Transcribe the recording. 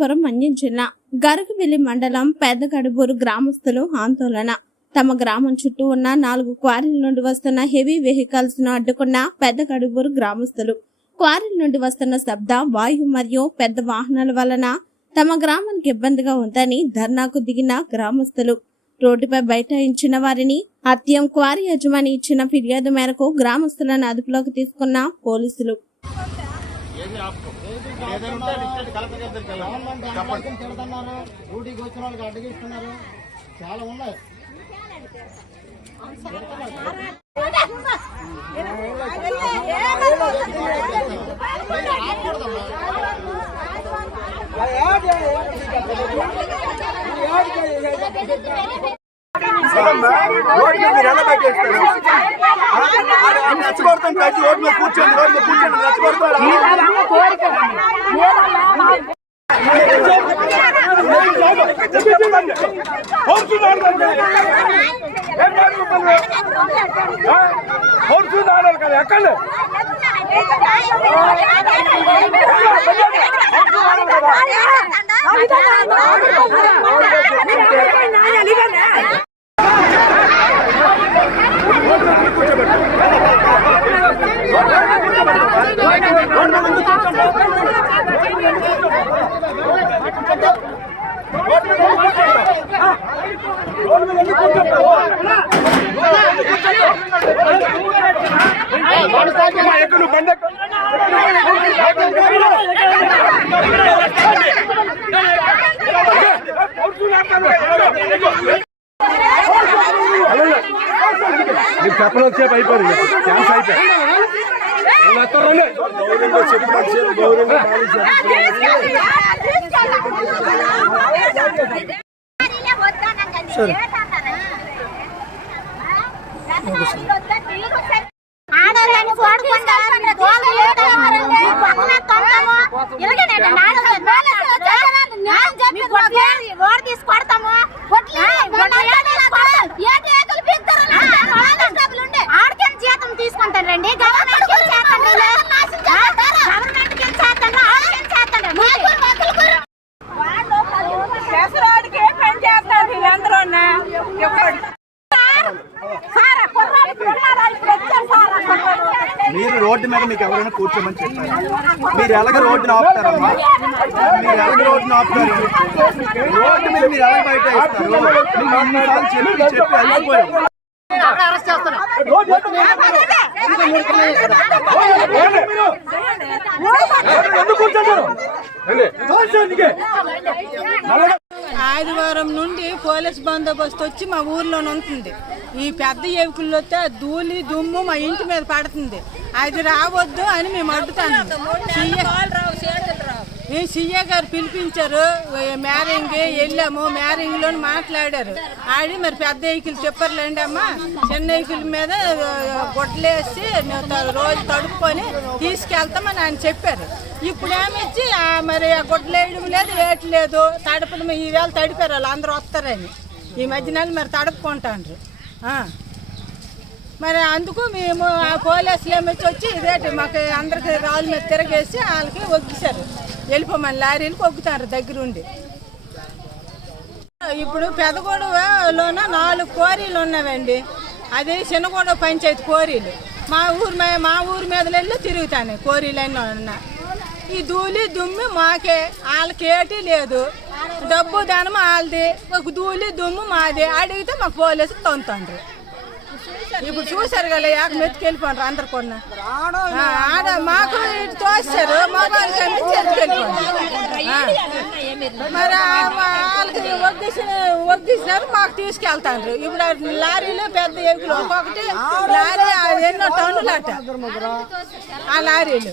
మన్యం జిల్లా గరుగువెల్లి మండలం పెద్దగడుబూరు గ్రామస్తులు ఆందోళన. తమ గ్రామం చుట్టూ ఉన్న నాలుగు క్వారీల నుండి వస్తున్న హెవీ వెహికల్స్ను అడ్డుకున్న పెద్దగడుబూరు గ్రామస్తులు. క్వారీల నుండి వస్తున్న శబ్ద వాయు మరియు పెద్ద వాహనాల వలన తమ గ్రామానికి ఇబ్బందిగా ఉందని ధర్నాకు దిగిన గ్రామస్తులు. రోడ్డుపై బైఠాయించిన వారిని అత్యం క్వారీ యజమాని ఇచ్చిన ఫిర్యాదు మేరకు గ్రామస్తులను అదుపులోకి తీసుకున్న పోలీసులు. గవర్నమెంట్ తిడుతున్నారు డ్యూటీకి వచ్చిన వాళ్ళకి అడ్డగిస్తున్నారు చాలా ఉన్నాయి రోడ్డు మీద ఎలా పెట్టేస్తారు నచ్చగొడతాం ప్రతి రోడ్డు మీద కూర్చోండి రోడ్డు మీద కూర్చోండి నచ్చగొడతాడు ఎక్కడ ఎక్కడ బండి మీరు చెప్పడం సేపు అయిపోయింది ఛాన్స్ అయిపోయింది గౌరవంగా చెప్పి రోడ్. తీసి కొడతాము రోడ్డు మీద మీకు ఎవరైనా కూర్చోమని చెప్పారు? మీరు ఎలాగ రోడ్డుని ఆపుతారమ్మా? మీరు ఎలాగ రోడ్డుని ఆపుతారు? రోడ్డు మీద మీరు ఎలా బయట ఇస్తారు చెప్పి చెప్పి అయిపోయాం ఆదివారం నుండి పోలీస్ బందోబస్తు వచ్చి మా ఊర్లో ఉంటుంది. ఈ పెద్ద ఎవుకుల్లో వస్తే ధూళి దుమ్ము మా ఇంటి మీద పడుతుంది. అది రావద్దు అని మేము అడుగుతాను ఈ సీఏ గారు పిలిపించారు మ్యారింగ్ వెళ్ళాము మ్యారింగ్లో మాట్లాడారు. ఆడి మరి పెద్ద వెహికల్ చెప్పర్లేండి అమ్మా. చిన్న వెహికల్ మీద గొడ్లేసి రోజు తడుపుకొని తీసుకెళ్తామని ఆయన చెప్పారు. ఇప్పుడు ఏమిచ్చి ఆ మరి ఆ గొడ్లు వేయడం లేదు వేయట్లేదు తడపడం ఈవేళ తడిపారు వాళ్ళు అందరూ వస్తారని. ఈ మధ్యన మరి తడుపుకుంటాండ్రు. మరి అందుకు మేము ఆ పోలీసులు ఏమొచ్చి వచ్చి ఇదేంటి మాకు అందరికి రాళ్ళ మీద తిరగేసి వాళ్ళకి ఒగ్గిశారు వెళ్ళిపోమని లారీలకు ఒగ్గుతారు దగ్గరుండి. ఇప్పుడు పెదగొడవలోన నాలుగు కోరీలు ఉన్నవండి. అది చిన్నగొడవ పంచాయతీ కోరీలు మా ఊరు మా ఊరి మీద వెళ్ళి తిరుగుతాను కోరీలన్నీ ఉన్నా. ఈ ధూళి దుమ్మి మాకే వాళ్ళకేటి లేదు. డబ్బు ధనం వాళ్ళది ఒక ధూళి దుమ్ము మాది. అడిగితే మాకు పోలీసు తొంతండ్రు. ఇప్పుడు చూసారు కదా యాక మెత్తుకెళ్ళిపోండ్రు అందరు కొన్న ఆడ మాకు తోసారు మొబైల్ మగవాళ్ళకి అమ్మి చెట్టుకెళ్ళిపోండి మరి వాళ్ళకి ఒగ్గేసి ఒగ్గేసినారు మాకు తీసుకెళ్తాండ్రు. ఇప్పుడు లారీలో పెద్ద ఎగులు ఒక్కొక్కటి లారీ ఎన్నో టన్నులు అట. ఆ లారీలు.